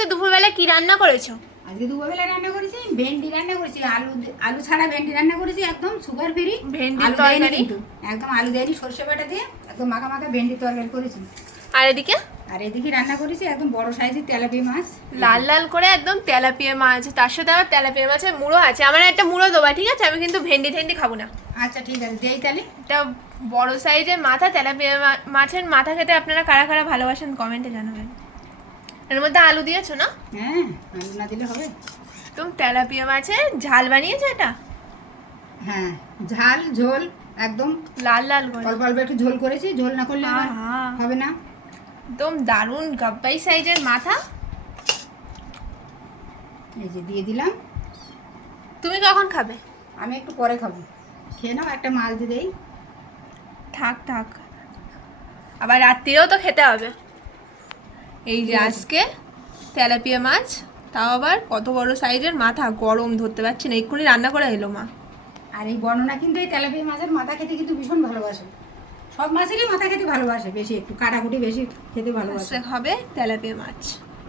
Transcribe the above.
আজকে দুপুরবেলা কি রান্না করেছো? আজকে দুপুরবেলা রান্না করেছি ভেন্ডি রান্না করেছি, আলু ছাড়া ভেন্ডি রান্না করেছি, একদম সুগার ফ্রি ভেন্ডি আলু দেয়নি তরকারি, কিন্তু, একদম আলু দেয়নি, সরষে বাটা দিয়ে একদম মাখা মাখা ভেন্ডি তরকারি করেছি। আর এদিকে আর এদিকে রান্না করেছি একদম বড় সাইজের তেলাপিয়া মাছ, লাল লাল করে একদম তেলাপিয়া মাছ, তার সাথে আবার তেলাপিয়া মাছের মুড়ো আছে। আমার একটা মুড়ো দেবা, ঠিক আছে? আমি কিন্তু ভেন্ডি ঠেন্ডি খাবো না। আচ্ছা ঠিক আছে, দেই তাহলে। একটা বড় সাইজের মাথা, তেলাপিয়া মাছের মাথা খেতে আপনারা কারা কারা ভালোবাসেন কমেন্টে জানাবেন। এর মধ্যে আলু দিয়েছো না? হ্যাঁ, আলু না দিলে হবে। তুমি তেলাপিয়া মাছের ঝাল বানিয়েছো এটা? হ্যাঁ, ঝাল ঝোল একদম লাল লাল করে অল্প অল্প একটু ঝোল করেছি, ঝোল না করলে আমার আহা, হবে না। একদম দারুণ গাব্বাই সাইজের মাথা। এই যে দিয়ে দিলাম। তুমি কখন খাবে? আমি একটু পরে খাবো, খেয়ে নাও, একটা মাছ দিয়ে দেই। থাক থাক, আবার রাত্রিরেও তো খেতে হবে। এই যে আজকে তেলাপিয়া মাছ, তাও আবার কত বড় সাইজের মাথা, গরম ধরতে পারছি না, এক্ষুনি রান্না করে এলো মা। আর এই বর্ণনা কিন্তু এই তেলাপিয়া মাছের মাথা খেতে কিন্তু ভীষণ ভালোবাসে, সব মাছেরই মাথা খেতে ভালোবাসে, বেশি একটু কাটাকুটি বেশি খেতে ভালোবাসে। হবে তেলাপিয়া মাছ।